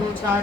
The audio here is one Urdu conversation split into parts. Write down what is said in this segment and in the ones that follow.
2, 4,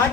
8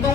2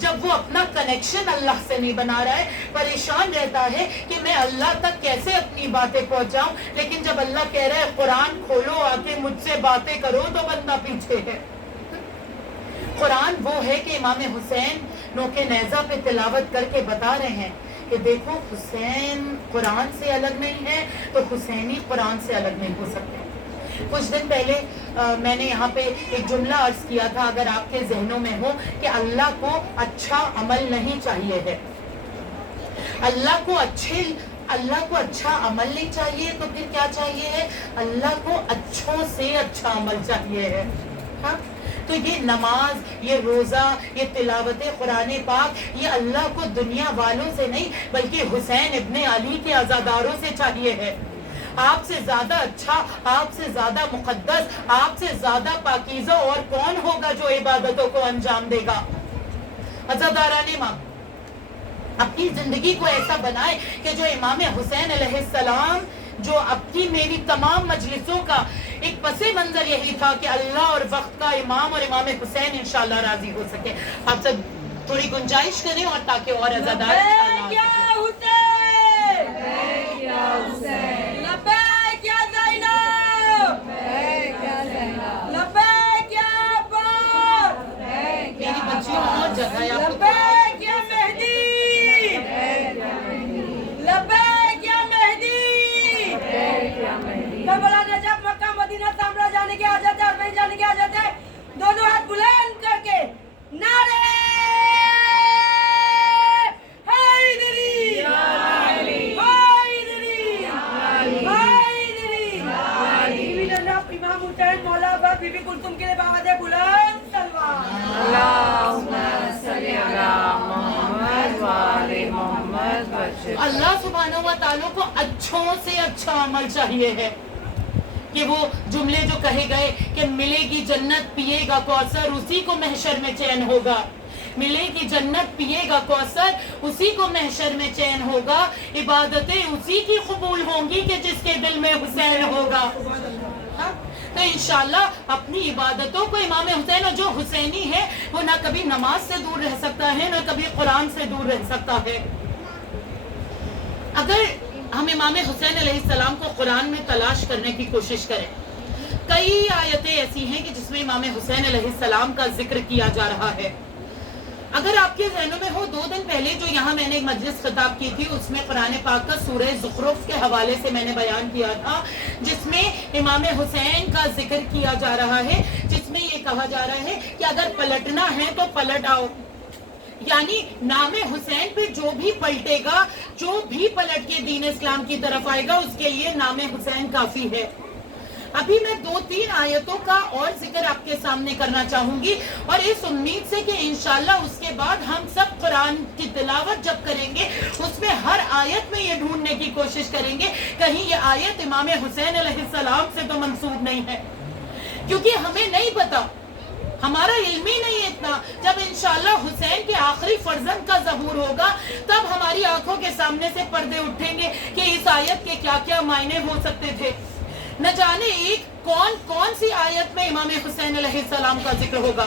جب وہ اپنا کنیکشن اللہ سے نہیں بنا رہا ہے، پریشان رہتا ہے کہ میں اللہ تک کیسے اپنی باتیں پہنچاؤں، لیکن جب اللہ کہہ رہا ہے قرآن کھولو آ کے مجھ سے باتیں کرو، تو بندہ پیچھے ہے۔ قرآن وہ ہے کہ امام حسین نوکے نیزہ پہ تلاوت کر کے بتا رہے ہیں کہ دیکھو حسین قرآن سے الگ نہیں ہے تو حسینی قرآن سے الگ نہیں ہو سکتے۔ کچھ دن پہلے میں نے یہاں پہ ایک جملہ عرض کیا تھا، اگر آپ کے ذہنوں میں ہو کہ اللہ کو اچھا عمل نہیں چاہیے ہے، اللہ کو اچھا عمل نہیں چاہیے، تو پھر کیا چاہیے ہے؟ اللہ کو اچھوں سے اچھا عمل چاہیے ہے۔ ہاں، تو یہ نماز، یہ روزہ، یہ تلاوت قرآن پاک، یہ اللہ کو دنیا والوں سے نہیں بلکہ حسین ابن علی کے عزاداروں سے چاہیے ہے۔ آپ سے زیادہ اچھا، آپ سے زیادہ مقدس، آپ سے زیادہ پاکیزہ اور کون ہوگا جو عبادتوں کو انجام دے گا؟ عزاداران امام اپنی زندگی کو ایسا بنائے کہ جو امام حسین علیہ السلام، جو اب کی میری تمام مجلسوں کا ایک پس منظر یہی تھا کہ اللہ اور وقت کا امام اور امام حسین انشاءاللہ راضی ہو سکے۔ آپ سب تھوڑی گنجائش کریں اور تاکہ اور عزادار لبیک یا حسین، لبیک یا زینب، لبیک یا عباس، میری بچیوں اور جگہ ہے، آپ کو لبیک یا مہدی، لبیک یا مہدی۔ کربلا، نجف، مکہ، مدینہ، سامرا جانے کی حاجت ہے اور نہیں جانے کی حاجت ہے، دونوں ہاتھ بلند کر کے نعرے حیدری، حیدری، حیدری۔ بیوی جناب امام حسین مولا عباس بی بی کلثوم کے لیے باعث بلند سلوات۔ اللہ سبحانہ و تعالیٰ کو اچھوں سے اچھا عمل چاہیے ہے کہ وہ جملے جو کہے گئے کہ ملے گی جنت پیے گا کوثر اسی کو محشر میں چین ہوگا، ملے گی جنت پیے گا کوثر اسی کو محشر میں چین ہوگا، عبادتیں اسی کی قبول ہوں گی کہ جس کے دل میں حسین ہوگا۔ ہاں؟ تو انشاءاللہ اپنی عبادتوں کو امام حسین، اور جو حسینی ہے وہ نہ کبھی نماز سے دور رہ سکتا ہے نہ کبھی قرآن سے دور رہ سکتا ہے۔ اگر ہم امام حسین علیہ السلام کو قرآن میں تلاش کرنے کی کوشش کریں، کئی آیتیں ایسی ہیں کہ جس میں امام حسین علیہ السلام کا ذکر کیا جا رہا ہے۔ اگر آپ کے ذہنوں میں ہو، 2 دن پہلے جو یہاں میں نے ایک مجلس خطاب کی تھی، اس میں قرآن پاک کا سورہ زخرف کے حوالے سے میں نے بیان کیا تھا، جس میں امام حسین کا ذکر کیا جا رہا ہے، جس میں یہ کہا جا رہا ہے کہ اگر پلٹنا ہے تو پلٹ آؤ، یعنی نام حسین پہ جو بھی پلٹے گا، جو بھی پلٹ کے دین اسلام کی طرف آئے گا، اس کے لیے نام حسین کافی ہے۔ ابھی میں 2-3 آیتوں کا اور ذکر آپ کے سامنے کرنا چاہوں گی، اور اس امید سے کہ انشاءاللہ اس کے بعد ہم سب قرآن کی تلاوت جب کریں گے، اس میں ہر آیت میں یہ ڈھونڈنے کی کوشش کریں گے کہیں یہ آیت امام حسین علیہ السلام سے تو منسوب نہیں ہے، کیونکہ ہمیں نہیں پتا، ہمارا علم ہی نہیں اتنا۔ جب انشاءاللہ حسین کے آخری فرزند کا ظہور ہوگا، تب ہماری آنکھوں کے سامنے سے پردے اٹھیں گے کہ اس آیت کے کیا کیا معنی ہو سکتے تھے۔ نہ جانے ایک کون سی آیت میں امام حسین علیہ السلام کا ذکر ہوگا۔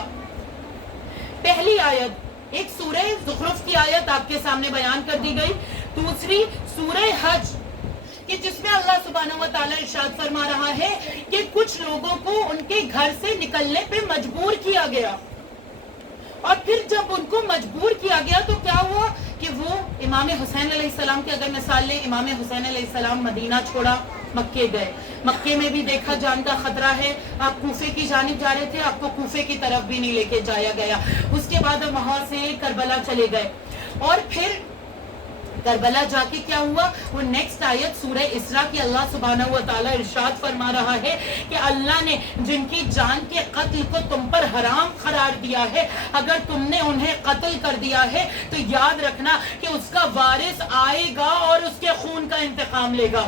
پہلی آیت ایک سورہ زخرف کی آیت آپ کے سامنے بیان کر دی گئی، دوسری سورہ حج کہ جس میں اللہ سبحانہ و تعالیٰ ارشاد فرما رہا ہے کہ کچھ لوگوں کو ان کے گھر سے نکلنے پہ مجبور کیا گیا، اور پھر جب ان کو مجبور کیا گیا تو کیا ہوا کہ وہ امام حسین علیہ السلام کی اگر مثال لیں، امام حسین علیہ السلام مدینہ چھوڑا، مکے گئے، مکے میں بھی دیکھا جان کا خطرہ ہے، آپ کوفے کی جانب جا رہے تھے، آپ کو کوفے کی طرف بھی نہیں لے کے جایا گیا، اس کے بعد وہاں سے کربلا چلے گئے، اور پھر کربلا جا کے کیا ہوا، وہ نیکسٹ آیت سورہ اسراء کی اللہ سبحانہ و تعالیٰ ارشاد فرما رہا ہے کہ اللہ نے جن کی جان کے قتل کو تم پر حرام قرار دیا ہے، اگر تم نے انہیں قتل کر دیا ہے تو یاد رکھنا کہ اس کا وارث آئے گا اور اس کے خون کا انتقام لے گا۔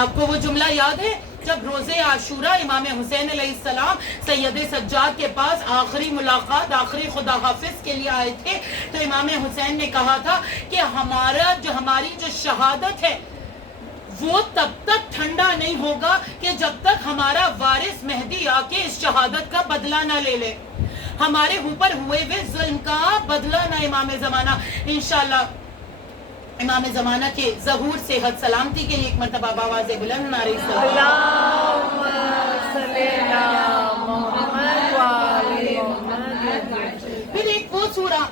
آپ کو وہ جملہ یاد ہے جب روزے عاشوراء امام حسین علیہ السلام سید سجاد کے پاس آخری ملاقات، آخری خدا حافظ کے لیے آئے تھے، تو امام حسین نے کہا تھا کہ ہماری جو شہادت ہے وہ تب تک ٹھنڈا نہیں ہوگا کہ جب تک ہمارا وارث مہدی آ کے اس شہادت کا بدلہ نہ لے لے۔ ہمارے اوپر ہوئے ہوئے ظلم کا بدلہ نہ امام زمانہ انشاءاللہ امام زمانہ کے ظہور صحت سلامتی کے لیے ایک مرتبہ آواز بلند نعرہ اللہم صلی علی محمد وعلی محمد. پھر ایک وہ سورہ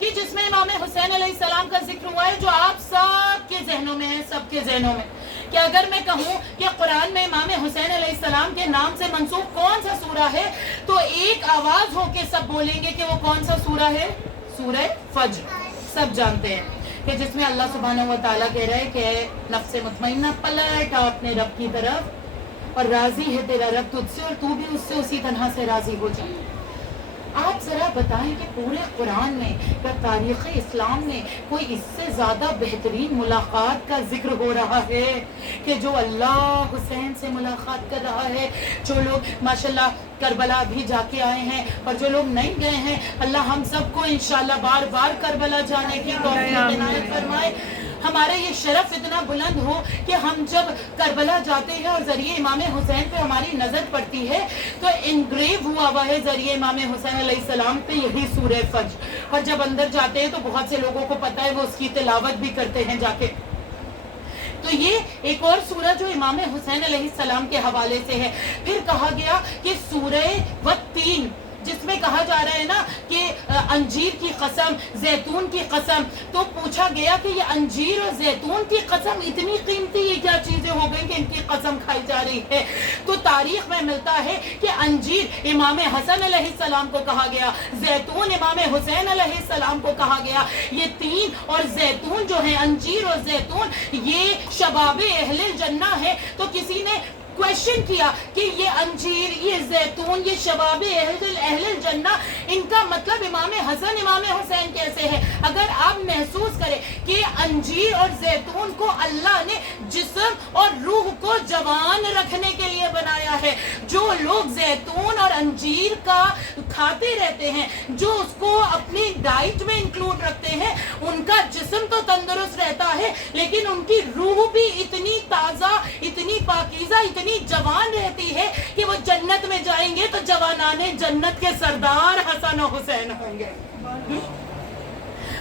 کہ جس میں امام حسین علیہ السلام کا ذکر ہوا ہے جو آپ سب کے ذہنوں میں ہے, سب کے ذہنوں میں, کہ اگر میں کہوں کہ قرآن میں امام حسین علیہ السلام کے نام سے منسوب کون سا سورہ ہے تو ایک آواز ہو کے سب بولیں گے کہ وہ کون سا سورہ ہے؟ سورہ فجر. سب جانتے ہیں کہ جس میں اللہ سبحانہ و تعالیٰ کہہ رہا ہے کہ نفس مطمئنہ پلٹا اپنے رب کی طرف اور راضی ہے تیرا رب تجھ سے اور تو بھی اس سے اسی طرح سے راضی ہو جائے. آپ ذرا بتائیں کہ پورے قرآن میں یا تاریخ اسلام میں کوئی اس سے زیادہ بہترین ملاقات کا ذکر ہو رہا ہے کہ جو اللہ حسین سے ملاقات کر رہا ہے. جو لوگ ماشاءاللہ کربلا بھی جا کے آئے ہیں اور جو لوگ نہیں گئے ہیں, اللہ ہم سب کو انشاءاللہ بار بار کربلا جانے کی توفیق عنایت فرمائے. ہمارا یہ شرف اتنا بلند ہو کہ ہم جب کربلا جاتے ہیں اور ذریعے امام حسین پہ ہماری نظر پڑتی ہے تو انگریو ہوا ہے ذریعے امام حسین علیہ السلام پہ یہی سورہ فجر. اور جب اندر جاتے ہیں تو بہت سے لوگوں کو پتہ ہے وہ اس کی تلاوت بھی کرتے ہیں جا کے. تو یہ ایک اور سورہ جو امام حسین علیہ السلام کے حوالے سے ہے. پھر کہا گیا کہ سورہ والتین جس میں کہا جا رہا ہے نا کہ انجیر کی قسم, زیتون کی قسم, تو پوچھا گیا کہ یہ انجیر اور زیتون کی قسم اتنی قیمتی یہ کیا چیزیں ہو گئی کہ ان کی قسم کھائی جا رہی ہے. تو تاریخ میں ملتا ہے کہ انجیر امام حسن علیہ السلام کو کہا گیا, زیتون امام حسین علیہ السلام کو کہا گیا. یہ تین اور زیتون جو ہیں, انجیر اور زیتون, یہ شباب اہل الجنہ ہے. تو کسی نے کویشچن کیا کہ یہ انجیر, یہ زیتون, یہ شباب اہل الجنہ, ان کا مطلب امام حسن امام حسین کیسے ہے؟ اگر آپ محسوس کریں کہ انجیر اور زیتون کو اللہ نے جسم اور روح کو جوان رکھنے کے لیے بنایا ہے. جو لوگ زیتون اور انجیر کا کھاتے رہتے ہیں, جو اس کو اپنی ڈائٹ میں انکلوڈ رکھتے ہیں, ان کا جسم تو تندرست رہتا ہے لیکن ان کی روح بھی اتنی تازہ, اتنی پاکیزہ, اتنی جوان رہتی ہے کہ وہ جنت میں جائیں گے تو جوانان جنت کے سردار حسن و حسین ہوں گے.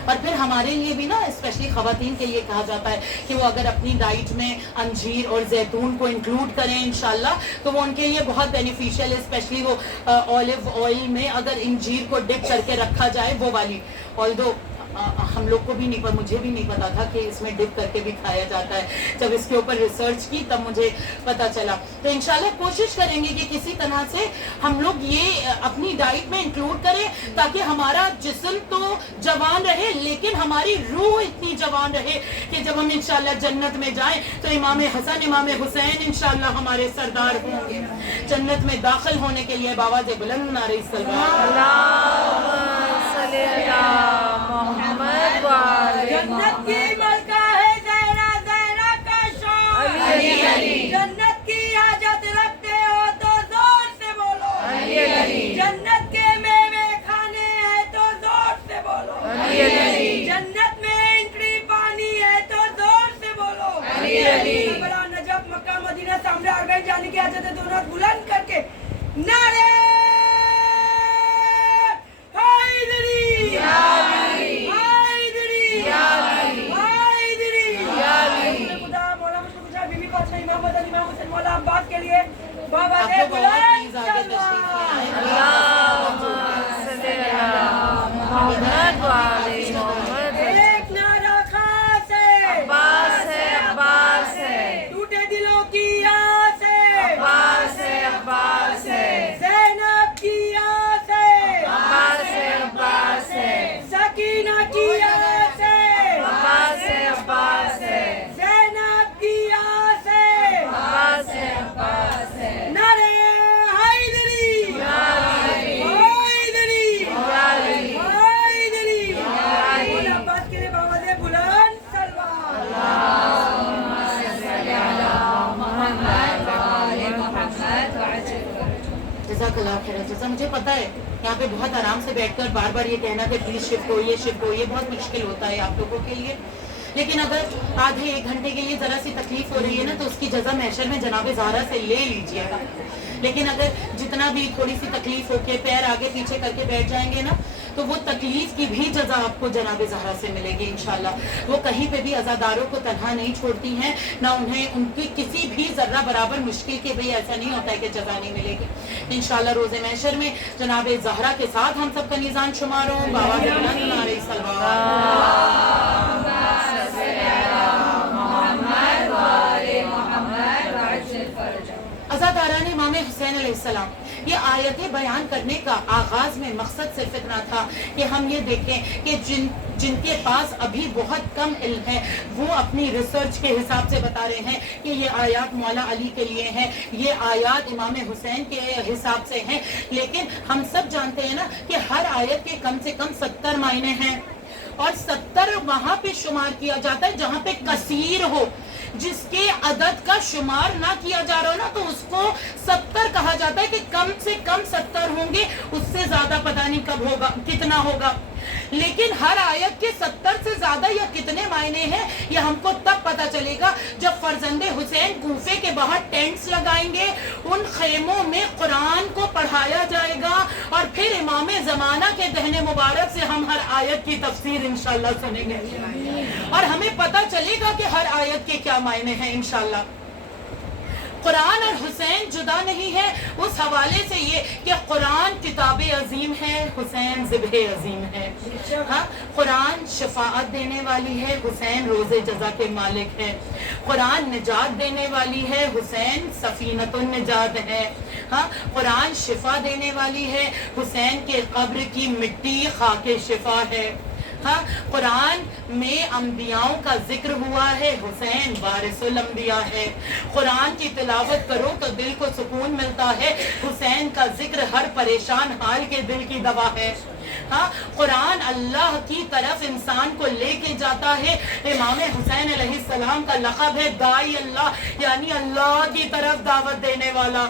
اور پھر ہمارے لیے بھی نا اسپیشلی خواتین کے لیے کہا جاتا ہے کہ وہ اگر اپنی ڈائٹ میں انجیر اور زیتون کو انکلوڈ کریں انشاءاللہ تو وہ ان کے لیے بہت بینیفیشیل ہے. اسپیشلی وہ اولیو آئل میں اگر انجیر کو ڈپ کر کے رکھا جائے وہ والی, آلدو ہم لوگ کو بھی نہیں, پر مجھے بھی نہیں پتا تھا کہ اس میں ڈپ کر کے بھی کھایا جاتا ہے. جب اس کے اوپر ریسرچ کی تب مجھے پتا چلا. تو انشاءاللہ کوشش کریں گے کہ کسی طرح سے ہم لوگ یہ اپنی ڈائٹ میں انکلوڈ کریں تاکہ ہمارا جسم تو جوان رہے لیکن ہماری روح اتنی جوان رہے کہ جب ہم انشاءاللہ جنت میں جائیں تو امام حسن امام حسین انشاءاللہ ہمارے سردار ہوں گے. جنت میں داخل ہونے کے لیے آواز بلند نعرہ تکبیر. جنت کی ملکہ ہے زہرا, زہرا کا شوق, جنت کی حاجت رکھتے ہو تو زور سے بولو, جنت کے میوے کھانے ہیں تو زور سے بولو, جنت میں انکڑی پانی ہے تو زور سے بولو. کربلا, نجف, مکہ, مدینہ, سامنے اربعین جانے کی حاجت ہے. دونوں ہاتھ بلند کر کے نعرے حیدری, امام حسن امام حسین مولا عباس کے لیے بابا دے بلند ایک نعرہ خاص ہے, عباس ہے, عباس ہے, ٹوٹے دلوں کی آس ہے, عباس ہے, عباس ہے, زینب کی آس ہے, عباس ہے, عباس ہے, سکینہ کی آس ہے, عباس ہے, عباس ہے, زینب کی آس ہے, عباس ہے, عباس ہے. نعرے حیدری, حیدری, حیدری, مولا عباس کے لیے بابا دے بلند سلوات. جزاک اللہ خیر. جیسا مجھے پتا ہے یہاں پہ بہت آرام سے بیٹھ کر بار بار یہ کہنا کہ پلیز شفٹ ہو, یہ شفٹ ہو, یہ بہت مشکل ہوتا ہے آپ لوگوں کے لیے, لیکن اگر آدھے ایک گھنٹے کے لیے ذرا سی تکلیف ہو رہی ہے نا تو اس کی جزا محشر میں جناب زہرا سے لے لیجیے گا. لیکن اگر جتنا بھی تھوڑی سی تکلیف ہو کے پیر آگے پیچھے کر کے بیٹھ جائیں گے نا تو وہ تکلیف کی بھی جزا آپ کو جناب زہرا سے ملے گی انشاءاللہ. وہ کہیں پہ بھی عزاداروں کو تنہا نہیں چھوڑتی ہیں، نہ انہیں ان کی کسی بھی ذرہ برابر مشکل کے بھی ایسا نہیں ہوتا ہے کہ جزا نہیں ملے گی انشاءاللہ. روز محشر میں جناب زہرا کے ساتھ ہم سب کا نیزان شمار ہو. بابا علیہ السلام. عزاداران امام حسین علیہ السلام، یہ آیتیں بیان کرنے کا آغاز میں مقصد صرف اتنا تھا کہ ہم یہ دیکھیں کہ جن کے پاس ابھی بہت کم علم ہے وہ اپنی ریسرچ کے حساب سے بتا رہے ہیں کہ یہ آیات مولا علی کے لیے ہیں، یہ آیات امام حسین کے حساب سے ہیں. لیکن ہم سب جانتے ہیں نا کہ ہر آیت کے کم سے کم 70 معنی ہیں، اور 70 وہاں پہ شمار کیا جاتا ہے جہاں پہ کثیر ہو. جس کے عدد کا شمار نہ کیا جا رہا ہو نا تو اس کو 70 کہا جاتا ہے کہ کم سے کم 70 ہوں گے، اس سے زیادہ پتہ نہیں کب ہوگا کتنا ہوگا. لیکن ہر آیت کے 70 سے زیادہ یا کتنے معنی ہیں یہ ہم کو تب پتہ چلے گا جب فرزند حسین کوفے کے باہر ٹینٹس لگائیں گے، ان خیموں میں قرآن کو پڑھایا جائے گا، اور پھر امام زمانہ کے دہن مبارک سے ہم ہر آیت کی تفسیر انشاءاللہ سنیں گے اور ہمیں پتہ چلے گا کہ ہر آیت کے کیا معنی ہیں انشاءاللہ. قرآن اور حسین جدا نہیں ہے اس حوالے سے یہ کہ قرآن کتاب عظیم ہے، حسین ذبح عظیم ہے. ہاں، قرآن شفاعت دینے والی ہے، حسین روز جزا کے مالک ہے. قرآن نجات دینے والی ہے، حسین سفینۃ النجات ہے. ہاں، قرآن شفا دینے والی ہے، حسین کے قبر کی مٹی خاک شفا ہے. ہاں، قرآن میں انبیاءوں کا ذکر ہوا ہے، حسین وارث الانبیاء ہے. قرآن کی تلاوت کرو تو دل کو سکون ملتا ہے، حسین کا ذکر ہر پریشان حال کے دل کی دوا ہے. ہاں، قرآن اللہ کی طرف انسان کو لے کے جاتا ہے. امام حسین علیہ السلام کا لقب ہے داعی اللہ، یعنی اللہ کی طرف دعوت دینے والا.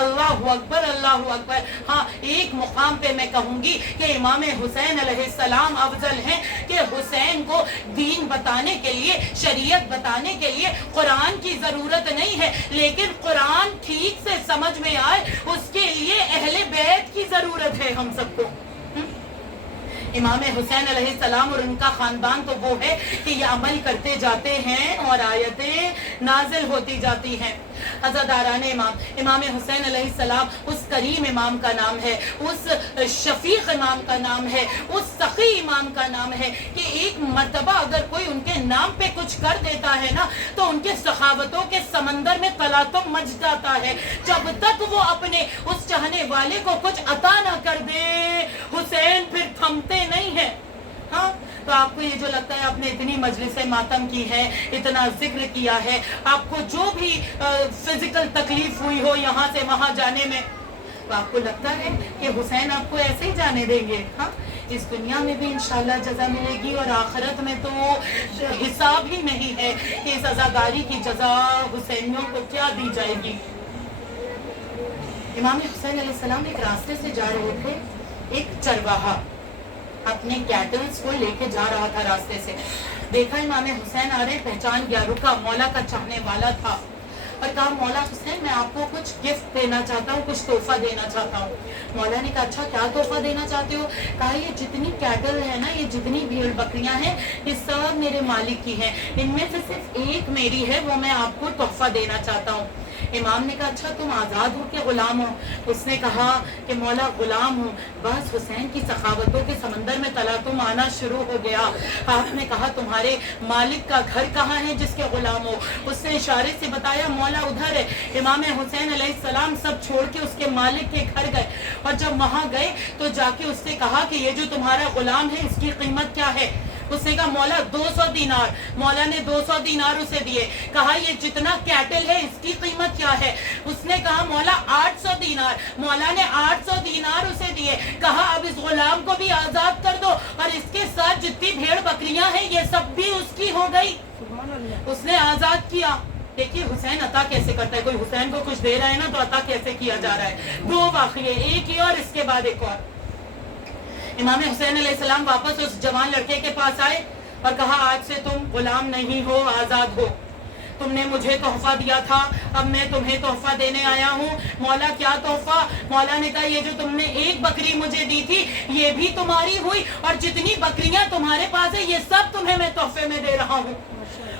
اللہ اکبر، اللہ اکبر. ہاں، ایک مقام پہ میں کہوں گی کہ امام حسین علیہ السلام افضل ہیں کہ حسین کو دین بتانے کے لیے، شریعت بتانے کے لیے قرآن کی ضرورت نہیں ہے، لیکن قرآن ٹھیک سے سمجھ میں آئے اس کے لیے اہل بیت کی ضرورت ہے ہم سب کو. امام حسین علیہ السلام اور ان کا خاندان تو وہ ہے کہ یہ عمل کرتے جاتے ہیں اور آیتیں نازل ہوتی جاتی ہیں. عزاداران امام حسین علیہ السلام اس کریم امام کا نام ہے، اس شفیق امام کا نام ہے، اس سخی امام کا نام ہے کہ ایک مرتبہ اگر کوئی ان کے نام پہ کچھ کر دیتا ہے نا تو ان کے سخاوتوں کے سمندر میں تلاطم مچ جاتا ہے. جب تک وہ اپنے اس چاہنے والے کو کچھ عطا نہ کر دے حسین پھر تھمتے نہیں ہیں. ہاں، تو آپ کو یہ جو لگتا ہے آپ نے اتنی مجلس ماتم کی ہے، اتنا ذکر کیا ہے، آپ کو جو بھی فزیکل تکلیف ہوئی ہو یہاں سے وہاں جانے میں، تو آپ کو لگتا ہے کہ حسین آپ کو ایسے ہی جانے دیں گے؟ ہاں، اس دنیا میں بھی انشاءاللہ جزا ملے گی اور آخرت میں تو حساب ہی نہیں ہے کہ اس عزاداری کی جزا حسینیوں کو کیا دی جائے گی. امام حسین علیہ السلام ایک راستے سے جا رہے تھے. ایک چرواہا اپنے کیٹلز کو لے کے جا رہا تھا راستے سے. دیکھا امام حسین آ رہے، پہچان گیا، رکا، مولا کا چاہنے والا تھا اور کہا مولا حسین میں آپ کو کچھ گفٹ دینا چاہتا ہوں، کچھ تحفہ دینا چاہتا ہوں. مولا نے کہا اچھا کیا تحفہ دینا چاہتے ہو؟ کہا یہ جتنی کیٹل ہے نا، یہ جتنی بھیڑ بکریاں ہیں یہ سب میرے مالک کی ہیں، ان میں سے صرف ایک میری ہے، وہ میں آپ کو تحفہ دینا چاہتا ہوں. امام نے کہا اچھا تم آزاد ہو کہ غلام ہو؟ اس نے کہا کہ مولا غلام ہوں. بس حسین کی سخاوتوں کے سمندر میں تلاطم آنا شروع ہو گیا. آپ نے کہا تمہارے مالک کا گھر کہاں ہے جس کے غلام ہو؟ اس نے اشارے سے بتایا مولا ادھر ہے. امام حسین علیہ السلام سب چھوڑ کے اس کے مالک کے گھر گئے اور جب وہاں گئے تو جا کے اس سے کہا کہ یہ جو تمہارا غلام ہے اس کی قیمت کیا ہے؟ اس نے کہا مولا 200 دینار. مولا نے 200 دینار اسے دیے. کہا یہ جتنا کیٹل ہے اس کی قیمت کیا ہے؟ اس نے کہا مولا 800 دینار. مولا نے 800 دینار اسے دیے. کہا اب اس غلام کو بھی آزاد کر دو اور اس کے ساتھ جتنی بھیڑ بکریاں ہیں یہ سب بھی اس کی ہو گئی. اس نے آزاد کیا. دیکھیے حسین عطا کیسے کرتا ہے. کوئی حسین کو کچھ دے رہا ہے نا تو عطا کیسے کیا جا رہا ہے. 2 واقعے، ایک یہ اور اس کے بعد ایک اور. امام حسین علیہ السلام واپس اس جوان لڑکے کے پاس آئے اور کہا آج سے تم غلام نہیں ہو، آزاد ہو. تم نے مجھے تحفہ دیا تھا، اب میں تمہیں تحفہ دینے آیا ہوں. مولا کیا تحفہ؟ مولا نے کہا یہ جو تم نے ایک بکری مجھے دی تھی یہ بھی تمہاری ہوئی، اور جتنی بکریاں تمہارے پاس ہے یہ سب تمہیں میں تحفے میں دے رہا ہوں.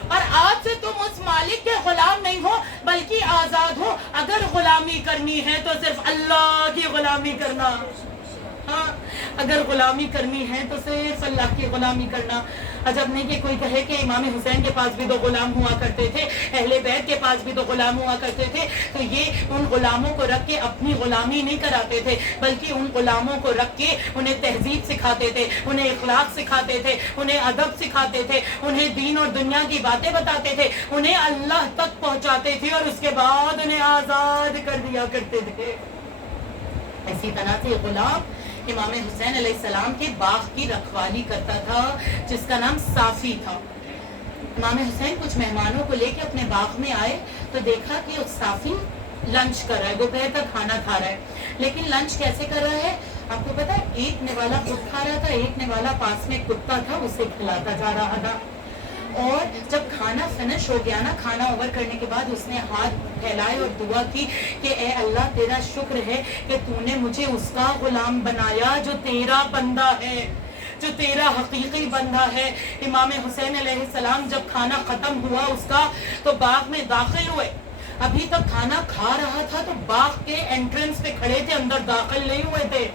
اور آج سے تم اس مالک کے غلام نہیں ہو بلکہ آزاد ہو. اگر غلامی کرنی ہے تو صرف اللہ کی غلامی کرنا. ہاں، اگر غلامی کرنی ہے تو صرف اللہ کی غلامی کرنا. عجب نہیں کہ کوئی کہے کہ امام حسین کے پاس بھی دو غلام ہوا کرتے تھے، اہل بیت کے پاس بھی دو غلام ہوا کرتے تھے. تو یہ ان غلاموں کو رکھ کے اپنی غلامی نہیں کراتے تھے، بلکہ ان غلاموں کو رکھ کے انہیں تہذیب سکھاتے تھے، انہیں اخلاق سکھاتے تھے، انہیں ادب سکھاتے تھے، انہیں دین اور دنیا کی باتیں بتاتے تھے، انہیں اللہ تک پہنچاتے تھے، اور اس کے بعد انہیں آزاد کر دیا کرتے تھے. اسی طرح سے غلام امام حسین علیہ السلام کے باغ کی رکھوالی کرتا تھا جس کا نام صافی تھا. امام حسین کچھ مہمانوں کو لے کے اپنے باغ میں آئے تو دیکھا کہ اس صافی لنچ کر رہا ہے، دوپہر کا کھانا کھا رہا ہے. لیکن لنچ کیسے کر رہا ہے؟ آپ کو پتا ہے، ایک نوالا خود کھا رہا تھا، ایک نوالا پاس میں کتا تھا اسے کھلاتا جا رہا تھا. اور جب کھانا فنش ہو گیا نا، کھانا اوور کرنے کے بعد اس نے ہاتھ پھیلائے اور دعا کی کہ اے اللہ تیرا شکر ہے کہ تو نے مجھے اس کا غلام بنایا جو تیرا بندہ ہے، جو تیرا حقیقی بندہ ہے. امام حسین علیہ السلام جب کھانا ختم ہوا اس کا تو باغ میں داخل ہوئے. ابھی تک کھانا کھا رہا تھا تو باغ کے انٹرنس پہ کھڑے تھے، اندر داخل نہیں ہوئے تھے.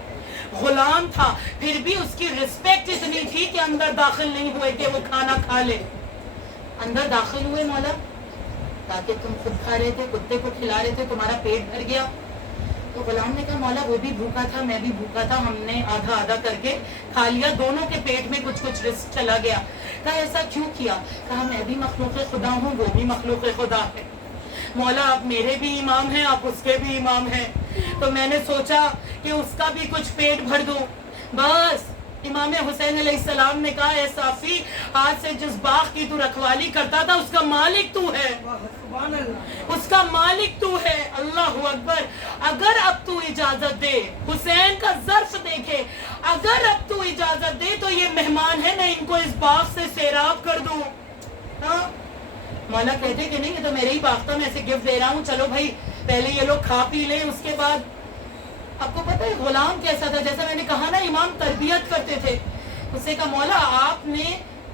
غلام تھا پھر بھی اس کی رسپیکٹ اتنی تھی کہ اندر داخل نہیں ہوئے کہ وہ کھانا کھا لے. اندر داخل ہوئے مولا، تاکہ تم خود کھا رہے تھے، کتے کو کھلا رہے تھے، تمہارا پیٹ بھر گیا. تو غلام نے کہا مولا وہ بھی بھوکا تھا، میں بھی بھوکا تھا، ہم نے آدھا آدھا کر کے کھا لیا، دونوں کے پیٹ میں کچھ کچھ رزق چلا گیا. کہا ایسا کیوں کیا؟ کہا میں بھی مخلوق خدا ہوں، وہ بھی مخلوق خدا ہے. مولا آپ میرے بھی امام ہیں، آپ اس کے بھی امام ہیں، تو میں نے سوچا کہ اس کا بھی کچھ پیٹ بھر دوں. بس امام حسین علیہ السلام نے کہا اے صافی، آج سے جس باغ کی تو رکھوالی کرتا تھا اس کا مالک تو ہے، اس کا مالک تو ہے. اللہ اکبر. اگر اب تو اجازت دے، حسین کا ظرف دیکھے، اگر اب تو اجازت دے تو یہ مہمان ہے، میں ان کو اس باغ سے سیراب کر دوں. ہاں، مولا کہتے کہ نہیں یہ تو میرے ہی باغ تھا، میں اسے گفٹ دے رہا ہوں، چلو بھائی پہلے یہ لوگ کھا پی لیں، اس کے بعد. آپ کو پتہ ہے غلام کیسا تھا؟ جیسا میں نے کہا نا امام تربیت کرتے تھے. اس سے کہا مولا آپ نے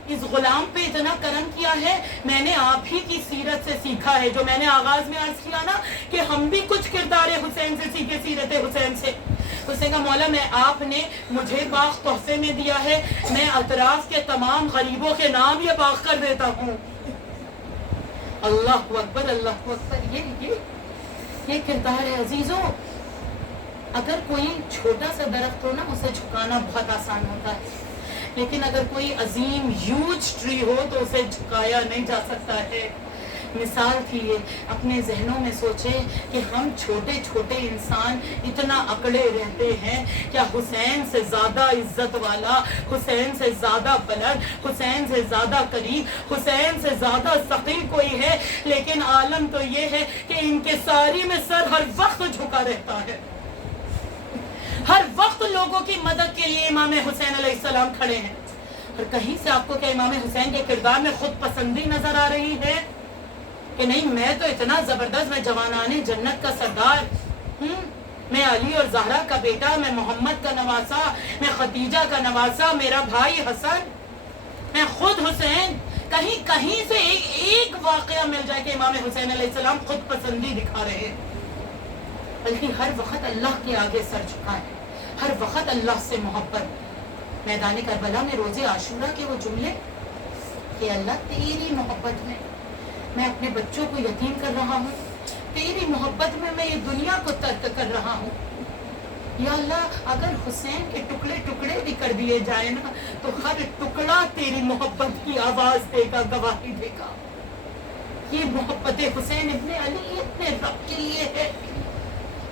اس غلام پہ اتنا کرم کیا ہے، میں نے آپ ہی کی سیرت سے سیکھا ہے، جو میں نے آغاز میں عرض کیا نا کہ ہم بھی کچھ کردار حسین سے سیکھے، سیرت حسین سے. اس نے کہا مولا میں آپ نے مجھے باغ تحفے میں دیا ہے، میں اطراف کے تمام غریبوں کے نام یہ باغ کر دیتا ہوں. اللہ اکبر، اللہ اکبر. یہ کردار ہے عزیزوں. اگر کوئی چھوٹا سا درخت ہو نا اسے جھکانا بہت آسان ہوتا ہے، لیکن اگر کوئی عظیم ہیوج ٹری ہو تو اسے جھکایا نہیں جا سکتا ہے. مثال تھی یہ. اپنے ذہنوں میں سوچیں کہ ہم چھوٹے چھوٹے انسان اتنا اکڑے رہتے ہیں. کیا حسین سے زیادہ عزت والا، حسین سے زیادہ بلند، حسین سے زیادہ قریب، حسین سے زیادہ سخی کوئی ہے؟ لیکن عالم تو یہ ہے کہ ان کے ساری میں سر ہر وقت جھکا رہتا ہے. ہر وقت لوگوں کی مدد کے لیے امام حسین علیہ السلام کھڑے ہیں. اور کہیں سے آپ کو کیا امام حسین کے کردار میں خود پسندی نظر آ رہی ہے کہ نہیں میں تو اتنا زبردست، میں جوانان جنت کا سردار، میں علی اور زہرا کا بیٹا، میں محمد کا نواسا، میں خدیجہ کا نواسا، میرا بھائی حسن، میں خود حسین. کہیں سے ایک واقعہ مل جائے کہ امام حسین علیہ السلام خود پسندی دکھا رہے ہیں. بلکہ ہر وقت اللہ کے آگے سر جھکائے، ہر وقت اللہ سے محبت. میدان کربلا میں روزے عاشورہ کے وہ جملے کہ اللہ تیری محبت میں اپنے بچوں کو یتیم کر رہا ہوں، تیری محبت میں یہ دنیا کو ترک کر رہا ہوں. یا اللہ اگر حسین کے ٹکڑے ٹکڑے بھی کر دیے جائیں نا تو ہر ٹکڑا تیری محبت کی آواز دے گا، گواہی دے گا. یہ محبت حسین ابن علی اتنے رب کے لیے ہے.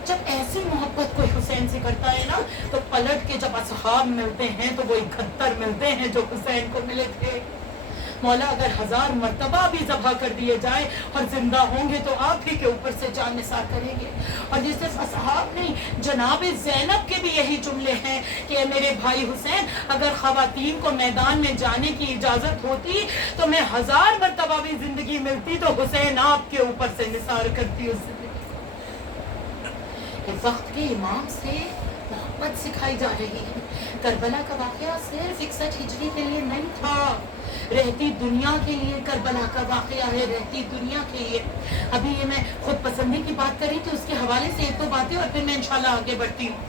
جب ایسی محبت کوئی حسین سے کرتا ہے نا تو پلٹ کے جب اصحاب ملتے ہیں تو وہ 71 ملتے ہیں جو حسین کو ملے تھے. مولا اگر 1000 مرتبہ بھی ذبح کر دیے جائے اور زندہ ہوں گے تو آپ ہی کے اوپر سے جان نثار کریں گے. اور یہ صرف اصحاب نہیں, جناب زینب کے بھی یہی جملے ہیں کہ اے میرے بھائی حسین, اگر خواتین کو میدان میں جانے کی اجازت ہوتی تو میں 1000 مرتبہ بھی زندگی ملتی تو حسین آپ کے اوپر سے نثار کرتی اس زندگی. وقت کے امام سے محبت سکھائی جا رہی ہے. کربلا کا واقعہ صرف 61 ہجری کے لیے نہیں تھا, رہتی دنیا کے لیے کربلا کا واقعہ ہے, رہتی دنیا کے لیے. ابھی یہ میں خود پسندی کی بات کری تو اس کے حوالے سے ایک دو باتیں اور پھر میں انشاءاللہ آگے بڑھتی ہوں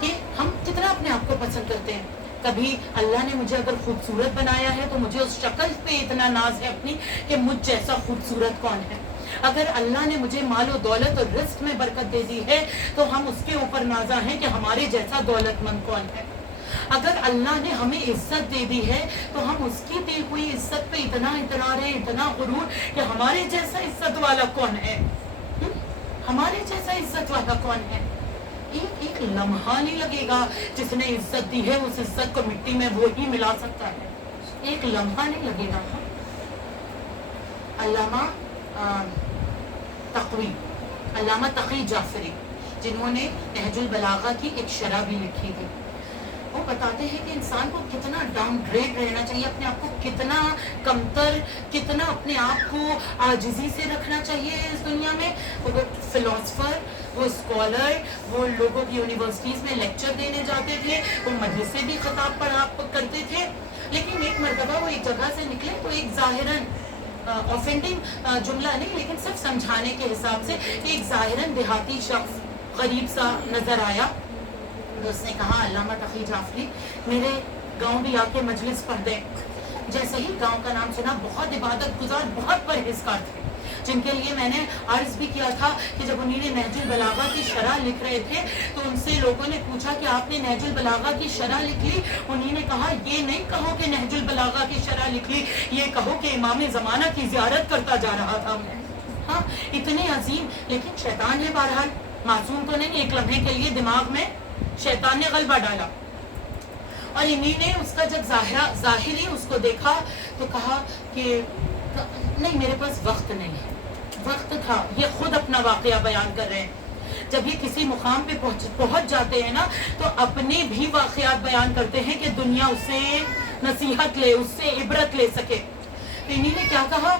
کہ ہم کتنا اپنے آپ کو پسند کرتے ہیں. کبھی اللہ نے مجھے اگر خوبصورت بنایا ہے تو مجھے اس شکل پہ اتنا ناز ہے اپنی کہ مجھ جیسا خوبصورت کون ہے. اگر اللہ نے مجھے مال و دولت اور رزق میں برکت دے دی ہے تو ہم اس کے اوپر نازا ہیں کہ ہمارے جیسا دولت مند کون ہے. اگر اللہ نے ہمیں عزت دے دی ہے تو ہم اس کی دی ہوئی عزت پہ اتنا اطرار ہے, اتنا غرور کہ ہمارے جیسا عزت والا کون ہے, ہمارے جیسا عزت والا کون ہے. ایک لمحہ نہیں لگے گا جس نے عزت دی ہے اس عزت کو مٹی میں وہی ملا سکتا ہے. ایک لمحہ نہیں لگے گا. علامہ تقی جعفری جنہوں نے نہج البلاغہ کی ایک شرح بھی لکھی تھی, وہ بتاتے ہیں کہ انسان کو کتنا ڈاؤن گریڈ رہنا چاہیے, اپنے آپ کو کتنا کمتر, کتنا اپنے آپ کو عاجزی سے رکھنا چاہیے اس دنیا میں. وہ فلاسفر, وہ اسکالر, وہ لوگوں کی یونیورسٹیز میں لیکچر دینے جاتے تھے, وہ مجلس سے بھی خطاب پڑھا کرتے تھے, لیکن ایک مرتبہ وہ ایک جگہ سے نکلے تو ایک ظاہراً آفینڈنگ جملہ نہیں لیکن صرف سمجھانے کے حساب سے کہ ایک ظاہراً دیہاتی شخص غریب سا نظر آیا. تو اس نے کہا علامہ تقی جعفری میرے گاؤں بھی آ کے مجلس پڑھ دیں. جیسے ہی گاؤں کا نام سنا, بہت عبادت گزار, بہت پرہیزگار تھے, جن کے لیے میں نے عرض بھی کیا تھا کہ جب انہوں نے نہج البلاغہ کی شرح لکھ رہے تھے تو ان سے لوگوں نے پوچھا کہ آپ نے نہج البلاغہ کی شرح لکھ لی. انہوں نے کہا یہ نہیں کہو کہ نہج البلاغہ کی شرح لکھ لی, یہ کہو کہ امام زمانہ کی زیارت کرتا جا رہا تھا. ہاں اتنے عظیم, لیکن شیطان ہے بہرحال, معصوم تو نہیں. ایک لمحے کے لیے دماغ میں شیطان نے غلبہ ڈالا اور انہیں نے اس کا جب ظاہری اس کو دیکھا تو کہا کہ نہیں میرے پاس وقت نہیں ہے. وقت تھا, یہ خود اپنا واقعہ بیان کر رہے ہیں. جب یہ کسی مقام پہ پہنچ جاتے ہیں نا تو اپنے بھی واقعات بیان کرتے ہیں کہ دنیا اس سے نصیحت لے, اس سے عبرت لے سکے. انہیں نے کیا کہا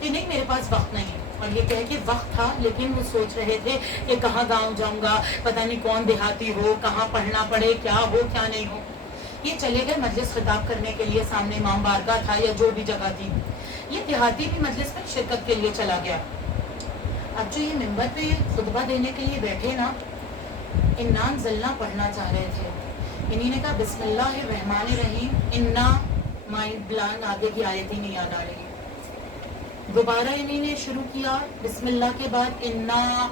کہ نہیں میرے پاس وقت نہیں ہے, اور یہ کہہ کہ وقت تھا لیکن وہ سوچ رہے تھے کہ کہاں گاؤں جاؤں گا, پتہ نہیں کون دیہاتی ہو, کہاں پڑھنا پڑے, کیا ہو کیا نہیں ہو. یہ چلے گئے مجلس خطاب کرنے کے لیے, سامنے امام بارگاہ تھا یا جو بھی جگہ تھی. یہ دیہاتی بھی مجلس میں شرکت کے لیے چلا گیا. اب جو یہ ممبر پہ خطبہ دینے کے لیے بیٹھے نا, انا انزلنا پڑھنا چاہ رہے تھے. انہی نے کہا بسم اللہ الرحمن الرحیم, انا مائنڈ بلان, آگے کی آیت ہی نہیں یاد آ رہی. دوبارہ انہی نے شروع کیا بسم اللہ کے بعد انا,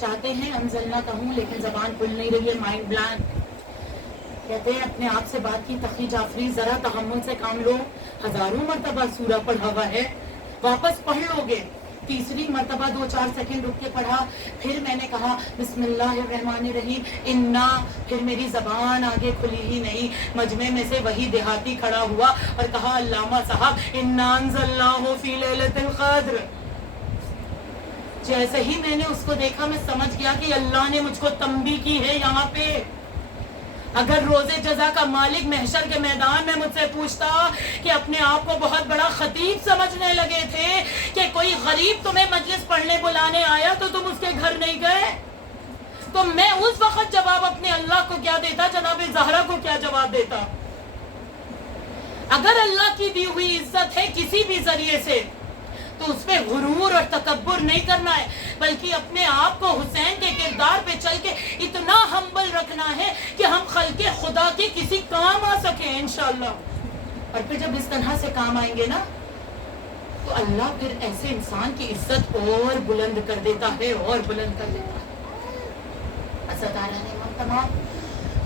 چاہتے ہیں انزلنا کہوں لیکن زبان کھل نہیں رہی ہے, مائنڈ بلان. کہتے ہیں اپنے آپ سے بات کی تقی جعفری ذرا تحمل سے کام لو, ہزاروں مرتبہ سورہ پڑھا ہوا ہے, واپس پڑھ لو گے. تیسری مرتبہ 2-4 سیکنڈ رک کے پڑھا. پھر میں نے کہا بسم اللہ الرحمن الرحیم انا, پھر میری زبان آگے کھلی ہی نہیں. مجمع میں سے وہی دیہاتی کھڑا ہوا اور کہا علامہ صاحب انا انزلناہ فی لیلۃ القدر. جیسے ہی میں نے اس کو دیکھا میں سمجھ گیا کہ اللہ نے مجھ کو تنبیہ کی ہے یہاں پہ. اگر روز جزا کا مالک محشر کے میدان میں مجھ سے پوچھتا کہ اپنے آپ کو بہت بڑا خطیب سمجھنے لگے تھے کہ کوئی غریب تمہیں مجلس پڑھنے بلانے آیا تو تم اس کے گھر نہیں گئے, تو میں اس وقت جواب اپنے اللہ کو کیا دیتا, جناب زہرا کو کیا جواب دیتا. اگر اللہ کی دی ہوئی عزت ہے کسی بھی ذریعے سے تو اس پہ غرور اور تکبر نہیں کرنا ہے, بلکہ اپنے آپ کو حسین کے کردار پہ چل کے اتنا ہمبل رکھنا ہے کہ ہم خلق خدا کے کسی کام آ سکیں انشاءاللہ. اور پھر جب اس طرح سے کام آئیں گے نا تو اللہ پھر ایسے انسان کی عزت اور بلند کر دیتا ہے, اور بلند کر دیتا ہے. عزاداران امام تمام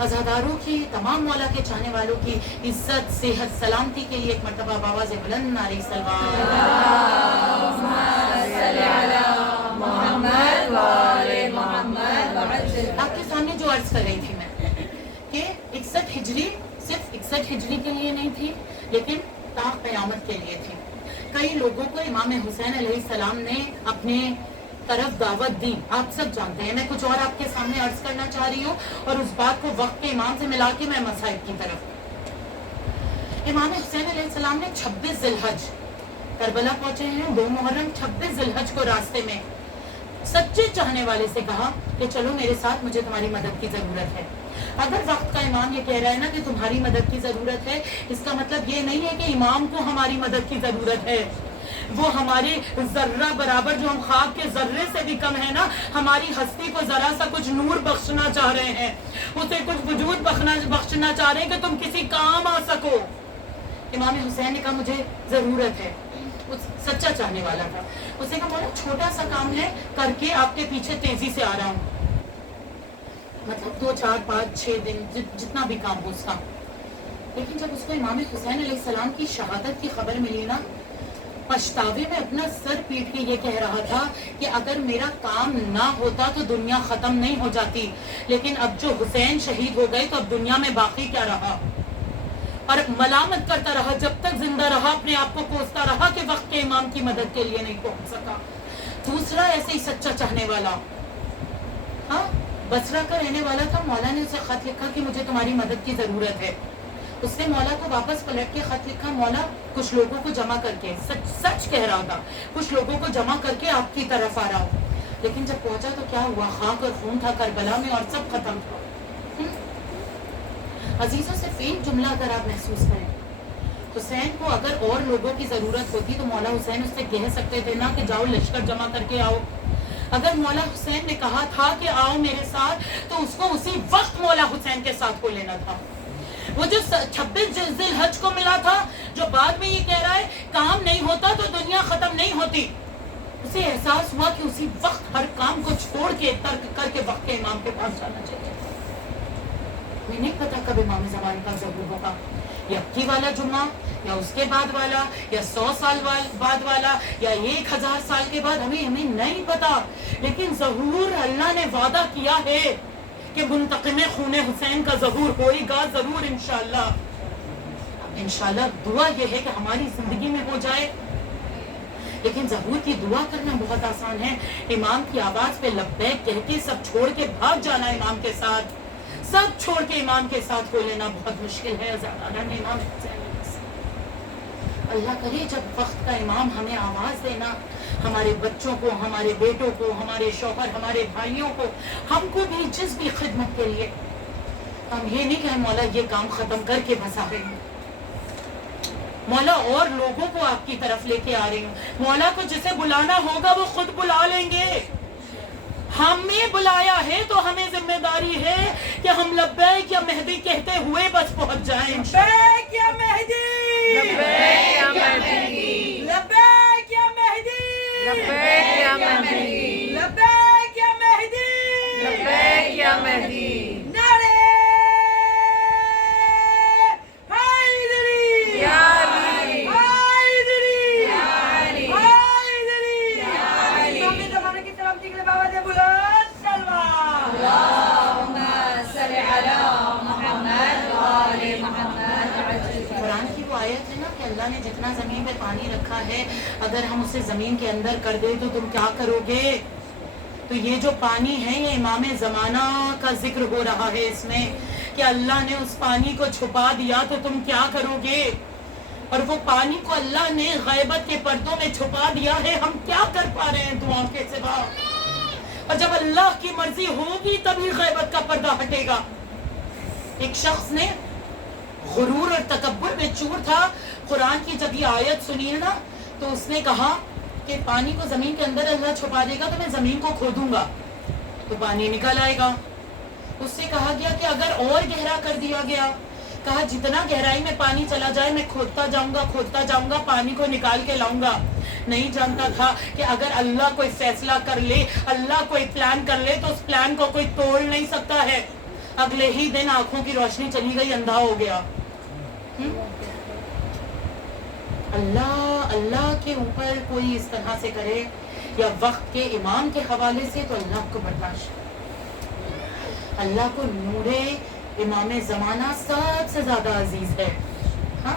عزاداروں کی, تمام مولا کے چاہنے والوں کی عزت, صحت, سلامتی کے لیے ایک مرتبہ باواز بلند نعرہ صلوات. آپ کے سامنے جو عرض کر رہی تھی میں کہ 61 ہجری صرف 61 ہجری کے لیے نہیں تھی, لیکن تا قیامت کے لیے تھی. کئی لوگوں کو امام حسین علیہ السلام نے اپنے طرف دعوت دی، آپ سب جانتے ہیں. میں کچھ اور آپ کے سامنے عرض کرنا چاہ رہی ہوں اور اس بات کو وقت کے امام سے ملا کے میں مصائب کی طرف. امام حسین علیہ السلام نے 26 ذی الحج کربلا پہنچے ہیں، 2 محرم 26 ذی الحج کو راستے میں سچے چاہنے والے سے کہا کہ چلو میرے ساتھ، مجھے تمہاری مدد کی ضرورت ہے. اگر وقت کا امام یہ کہہ رہا ہے نا کہ تمہاری مدد کی ضرورت ہے، اس کا مطلب یہ نہیں ہے کہ امام کو ہماری مدد کی ضرورت ہے. وہ ہمارے ذرہ برابر، جو ہم خواب کے ذرے سے بھی کم ہے نا، ہماری ہستی کو ذرا سا کچھ نور بخشنا چاہ رہے ہیں، اسے کچھ وجود بخشنا چاہ رہے ہیں کہ تم کسی کام آ سکو. امام حسین نے کہا مجھے ضرورت ہے. سچا چاہنے والا تھا. اس نے کہا مولا چھوٹا سا کام ہے، کر کے آپ کے پیچھے تیزی سے آ رہا ہوں. مطلب 2 4 5 6 دن جتنا بھی کام ہو اس کا. لیکن جب اس کو امام حسین علیہ السلام کی شہادت کی خبر ملی نا، پچھتاوے میں اپنا سر پیٹ کے یہ کہہ رہا تھا کہ اگر میرا کام نہ ہوتا تو دنیا ختم نہیں ہو جاتی، لیکن اب جو حسین شہید ہو گئے تو اب دنیا میں باقی کیا رہا. اور ملامت کرتا رہا جب تک زندہ رہا، اپنے آپ کو کوستا رہا کہ وقت کے امام کی مدد کے لیے نہیں پہنچ سکا. دوسرا ایسے ہی سچا چاہنے والا، ہاں بصرہ کا رہنے والا تھا. مولا نے اسے خط لکھا کہ مجھے تمہاری مدد کی ضرورت ہے. اس نے مولا کو واپس پلٹ کے خط لکھا، مولا کچھ لوگوں کو جمع کر کے، سچ کہہ رہا تھا، کچھ لوگوں کو جمع کر کے آپ کی طرف آ رہا ہوں. لیکن جب پہنچا تو کیا ہوا، خاک اور خون تھا کربلا میں اور سب ختم تھا. عزیزوں سے ایک جملہ اگر آپ محسوس کریں، حسین کو اگر اور لوگوں کی ضرورت ہوتی تو مولا حسین اس سے کہہ سکتے تھے نا کہ جاؤ لشکر جمع کر کے آؤ. اگر مولا حسین نے کہا تھا کہ آؤ میرے ساتھ تو اس کو اسی وقت مولا حسین کے ساتھ کو لینا تھا. وہ جو 26 ذی الحج کو ملا تھا، جو بعد میں یہ کہہ رہا ہے کام نہیں ہوتا تو دنیا ختم نہیں ہوتی، اسے احساس ہوا کہ اسی وقت ہر کام کو چھوڑ کے ترک کر کے وقت کے امام کے پاس جانا چاہیے. میں نہیں پتا کب امام زمان کا ظہور ہوگا، یا ابکی والا جمعہ، یا اس کے بعد والا، یا 100 سال بعد والا، یا 1000 سال کے بعد، ہمیں نہیں پتا. لیکن ظہور اللہ نے وعدہ کیا ہے کہ منتقم خون حسین کا ظہور ہوئے گا ضرور انشاءاللہ. انشاءاللہ دعا یہ ہے کہ ہماری زندگی میں ہو جائے. لیکن ظہور کی دعا کرنا بہت آسان ہے، امام کی آواز پہ لبیک کہہ کے سب چھوڑ کے بھاگ جانا امام کے ساتھ، سب چھوڑ کے امام کے ساتھ ہو لینا بہت مشکل ہے. امام حسین، اللہ کرے جب وقت کا امام ہمیں آواز دینا، ہمارے بچوں کو، ہمارے بیٹوں کو، ہمارے شوہر، ہمارے بھائیوں کو، ہم کو بھی جس بھی خدمت کے لیے، ہم یہ نہیں کہیں مولا یہ کام ختم کر کے بس آ رہی ہوں، مولا اور لوگوں کو آپ کی طرف لے کے آ رہی ہوں. مولا کو جسے بلانا ہوگا وہ خود بلا لیں گے. ہمیں بلایا ہے تو ہمیں ذمہ داری ہے کہ ہم لبیک یا مہدی کہتے ہوئے بس پہنچ جائیں. لبیک یا مہدی، لبیک یا مہدی، لبیک یا مہدی، لبیک یا مہدی، لبیک یا مہدی، لبیک یا مہدی. نعرے حیدری، یا علی، حیدری، یا علی، حیدری. علی. امام زمانہ کی سلامتی کے لیے بابا دے بلند سلوات. اللہم صلی علی محمد و آل محمد عجل. قرآن کی وہ آیت ہے نا کہ اللہ نے جتنا زمین پہ پانی رکھا ہے اگر ہم اسے زمین کے اندر کر دیں تو تم کیا کرو گے. تو یہ جو پانی ہے یہ امام زمانہ کا ذکر ہو رہا ہے اس میں کہ اللہ نے اس پانی کو چھپا دیا تو تم کیا کرو گے. اور وہ پانی کو اللہ نے غیبت کے پردوں میں چھپا دیا ہے، ہم کیا کر پا رہے ہیں دعاؤں کے سوا. اور جب اللہ کی مرضی ہوگی تبھی غیبت کا پردہ ہٹے گا. ایک شخص نے غرور اور تکبر میں چور تھا، قرآن کی جب یہ آیت سنی نا تو اس نے کہا کہ پانی کو زمین کے اندر اللہ چھپا دے گا تو میں زمین کو کھودوں گا تو پانی نکل آئے گا. اس سے کہا گیا کہ اگر اور گہرا کر دیا گیا، کہا جتنا گہرائی میں پانی چلا جائے میں کھودتا جاؤں گا پانی کو نکال کے لاؤں گا. نہیں جانتا تھا کہ اگر اللہ کوئی فیصلہ کر لے، اللہ کوئی پلان کر لے تو اس پلان کو کوئی توڑ نہیں سکتا ہے. اگلے ہی دن آنکھوں کی روشنی چلی گئی، اندھا ہو گیا. اللہ کے اوپر کوئی اس طرح سے کرے یا وقت کے امام کے حوالے سے تو اللہ کو برداشت. اللہ کو نور امام زمانہ سب سے زیادہ عزیز ہے. ہاں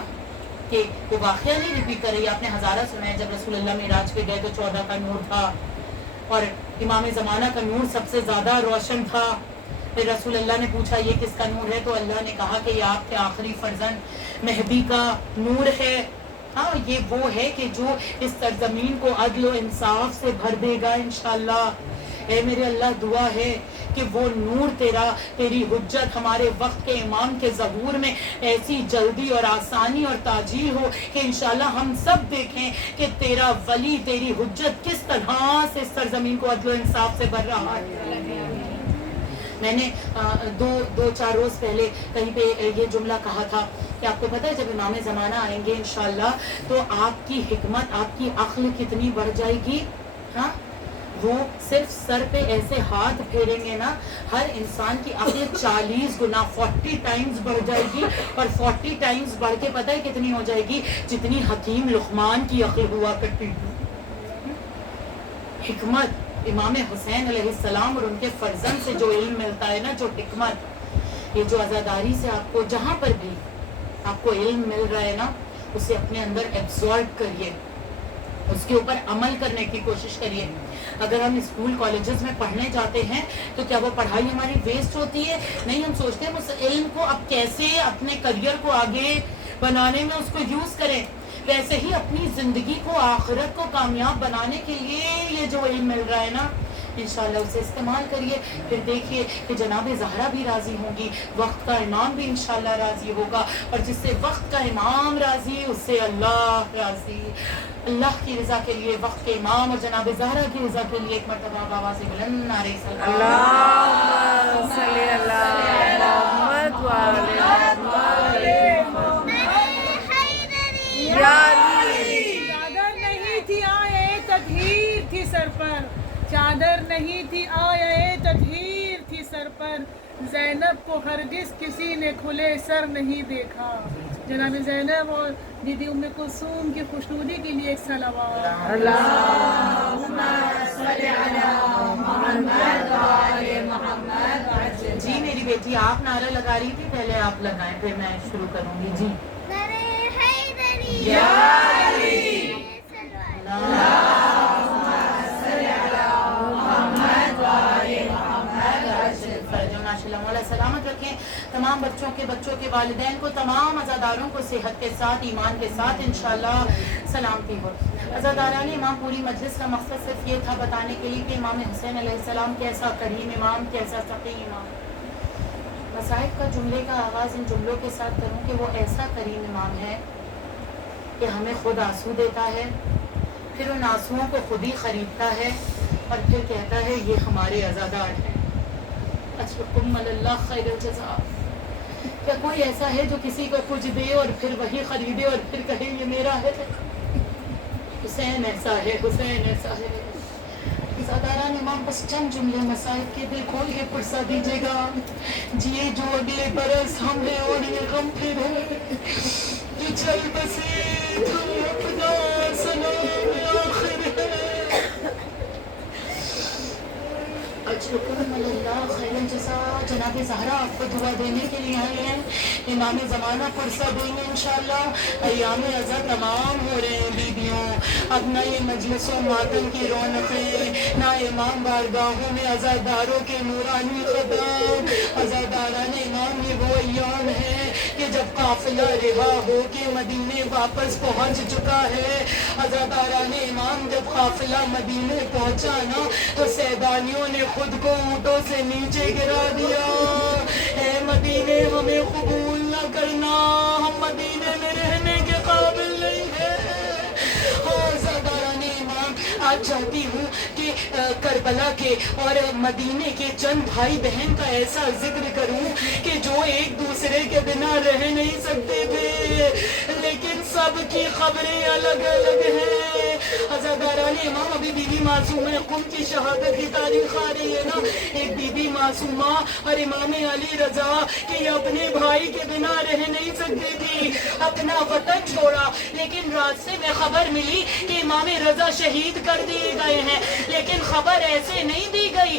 کہ وہ واقعہ نہیں ریپیٹ کر رہی, آپ نے ہزارہ سنا ہے جب رسول اللہ معراج پہ گئے تو 14 کا نور تھا اور امام زمانہ کا نور سب سے زیادہ روشن تھا. پھر رسول اللہ نے پوچھا یہ کس کا نور ہے, تو اللہ نے کہا کہ یہ آپ کے آخری فرزند مہدی کا نور ہے. ہاں یہ وہ ہے کہ جو اس سرزمین کو عدل و انصاف سے بھر دے گا انشاءاللہ. اے میرے اللہ دعا ہے کہ وہ نور تیرا, تیری حجت ہمارے وقت کے امام کے ظہور میں ایسی جلدی اور آسانی اور تاجیل ہو کہ انشاءاللہ ہم سب دیکھیں کہ تیرا ولی, تیری حجت کس طرح سے اس سرزمین کو عدل و انصاف سے بھر رہا ہے. میں نے دو چار روز پہلے کہیں پہ یہ جملہ کہا تھا کہ آپ کو پتہ ہے جب امام زمانہ آئیں گے انشاءاللہ تو آپ کی حکمت, آپ کی عقل کتنی بڑھ جائے گی. ہاں وہ صرف سر پہ ایسے ہاتھ پھیریں گے نا, ہر انسان کی عقل 40 گنا 40 ٹائمز بڑھ جائے گی, اور 40 ٹائمز بڑھ کے پتہ ہے کتنی ہو جائے گی, جتنی حکیم لقمان کی عقل ہوا کرتی تھی. حکمت امام حسین علیہ السلام اور ان کے فرزند سے جو علم ملتا ہے نا, جو حکمت, یہ جو عزاداری سے آپ کو جہاں پر بھی آپ کو علم مل رہا ہے نا, اسے اپنے اندر ایبزارب کریے, اس کے اوپر عمل کرنے کی کوشش کریے. اگر ہم اسکول کالجز میں پڑھنے جاتے ہیں تو کیا وہ پڑھائی ہماری ویسٹ ہوتی ہے؟ نہیں, ہم سوچتے ہیں اس علم کو اب کیسے اپنے کریئر کو آگے بنانے میں اس کو یوز کریں. ویسے ہی اپنی زندگی کو, آخرت کو کامیاب بنانے کے لیے یہ جو علم مل رہا ہے نا, انشاءاللہ اسے استعمال کریے. پھر دیکھیے کہ جناب زہرا بھی راضی ہوں گی, وقت کا امام بھی انشاءاللہ راضی ہوگا, اور جس سے وقت کا امام راضی اس سے اللہ راضی. اللہ کی رضا کے لیے, وقت کے امام اور جناب زہرا کی رضا کے لیے ایک مرتبہ آواز بلند نعرہ صلوات. اللہم صلی علی محمد وعلی محمد. یا علی. چادر نہیں تھی آئے تطہیر تھی سر پر, چادر نہیں تھی آئے تطہیر تھی سر پر, زینب کو ہرگز کسی نے کھلے سر نہیں دیکھا. جناب زینب اور دیدی ام کلثوم کی خوشنودی کے لیے ایک صلوات. اللہم صلی علی محمد وعلی محمد. جی میری بیٹی آپ نعرہ لگا رہی تھی, پہلے آپ لگائیں پھر میں شروع کروں گی. جی یا علی. مولا سلامت رکھیں تمام بچوں کے والدین کو, تمام عزاداروں کو صحت کے ساتھ, ایمان کے ساتھ انشاءاللہ سلامتی ہو. عزاداران امام پوری مجلس کا مقصد صرف یہ تھا بتانے کے لیے کہ امام حسین علیہ السلام کیسا کریم امام, کیسا تقی امام. مصائب کا جملے کا آغاز ان جملوں کے ساتھ کروں کہ وہ ایسا کریم امام ہے کہ ہمیں خود آنسو دیتا ہے, پھر ان آنسوؤں کو خود ہی خریدتا ہے, اور پھر کہتا ہے یہ ہمارے عزادار ہیں. اجرکم علی اللہ خیر الجزاء. کیا کوئی ایسا ہے جو کسی کو کچھ دے اور پھر وہی خریدے اور پھر کہے یہ میرا ہے؟ حسین ایسا ہے, حسین ایسا ہے. عزاداران امام بس چند جملے مصائب کے دل کھول کے پرسا دیجیے گا. جیے جو اگلے برس ہم نے اور یہ غم پھر ہے, جو چل بسے تو اپنا سلام آخر ہے. اجرکم اللہ خیر الجزاء. جناب زہرا آپ کو دعا دینے کے لیے آئے ہیں, امام زمانہ پرسہ دیں گے انشاءاللہ. ایام عزا تمام ہو رہے ہیں بیبیوں, اب نہ یہ مجلس و ماتم کی رونقیں, نہ امام بارگاہوں میں عزاداروں کے نورانی خدام. عزاداران امام یہ وہ ایام ہے کہ جب قافلہ رہا ہو کے مدینے واپس پہنچ چکا ہے. عزاداران امام جب قافلہ مدینے پہنچا نا تو سیدانیوں نے خود کو اونٹوں سے نیچے گرا دیا. اے مدینے ہمیں قبول نہ کرنا, ہم مدینے میں رہنے کے قابل نہیں ہیں. عزاداران امام آج چاہتی ہوں کہ کربلا کے اور مدینے کے چند بھائی بہن کا ایسا ذکر کروں کہ جو ایک دوسرے کے بنا رہ نہیں سکتے تھے, لیکن سب کی خبریں الگ الگ ہیں. عزاداران امام ابھی بی بی معصومہ قم کی شہادت کی تاریخ آ رہی ہے نا. ایک بی بی معصومہ اور امام علی رضا کہ یہ اپنے بھائی کے بنا رہ نہیں سکتی تھی, اپنا وطن چھوڑا. لیکن راستے میں خبر ملی کہ امام رضا شہید کر دیے گئے ہیں, لیکن خبر ایسے نہیں دی گئی.